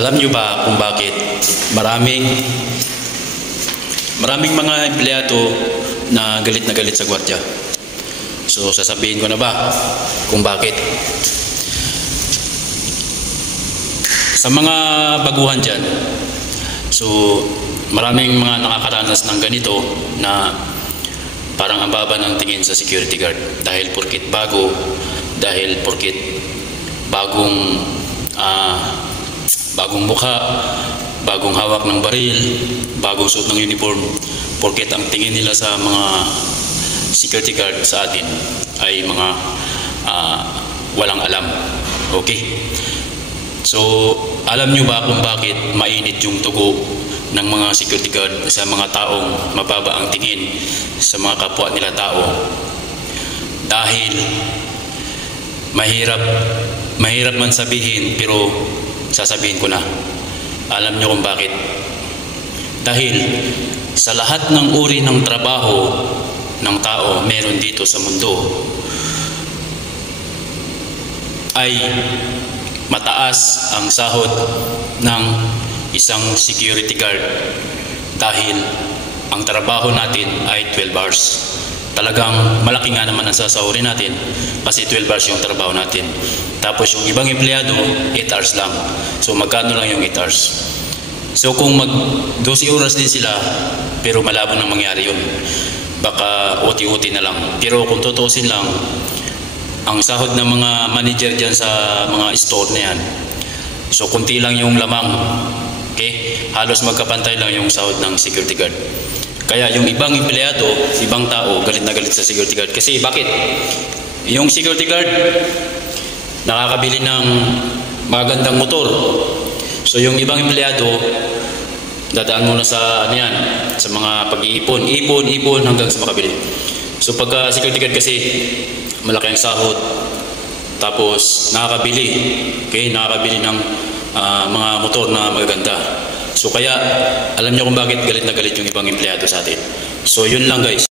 Alam nyo ba kung bakit maraming mga empleyado na galit sa gwardiya? So sasabihin ko na ba kung bakit? Sa mga baguhan dyan, so maraming mga nakakaranas ng ganito na parang ang baba ng tingin sa security guard dahil porkit bago, dahil porkit bagong mukha, bagong hawak ng baril, bagong suot ng uniform, porket ang tingin nila sa mga security guard sa atin ay mga walang alam. Okay? So, alam nyo ba kung bakit mainit yung tugo ng mga security guard sa mga taong mababa ang tingin sa mga kapwa nila tao? Dahil mahirap man sabihin, pero sasabihin ko na. Alam nyo kung bakit? Dahil sa lahat ng uri ng trabaho ng tao meron dito sa mundo ay mataas ang sahod ng isang security guard dahil ang trabaho natin ay 12 hours. Talagang malaki nga naman ang sasahurin natin kasi 12 hours yung trabaho natin. Tapos yung ibang empleyado 8 hours lang. So magkano lang yung 8 hours? So kung mag 12 oras din sila, pero malabo nang mangyari yun. Baka uti-uti na lang. Pero kung tutusin lang, ang sahod ng mga manager dyan sa mga store na yan, so kunti lang yung lamang. Okay? Halos magkapantay lang yung sahod ng security guard. Kaya yung ibang empleyado, ibang tao, galit na galit sa security guard. Kasi bakit? Yung security guard, nakakabili ng magandang motor. So yung ibang empleyado, dadaan muna sa ano yan, sa mga pag-iipon, ipon hanggang sa makabili. So pagka security guard kasi, malaki ang sahod, tapos nakakabili, okay? Nakakabili ng mga motor na magaganda. So kaya alam niyo kung bakit galit na galit yung ibang empleyado sa atin. So yun lang guys.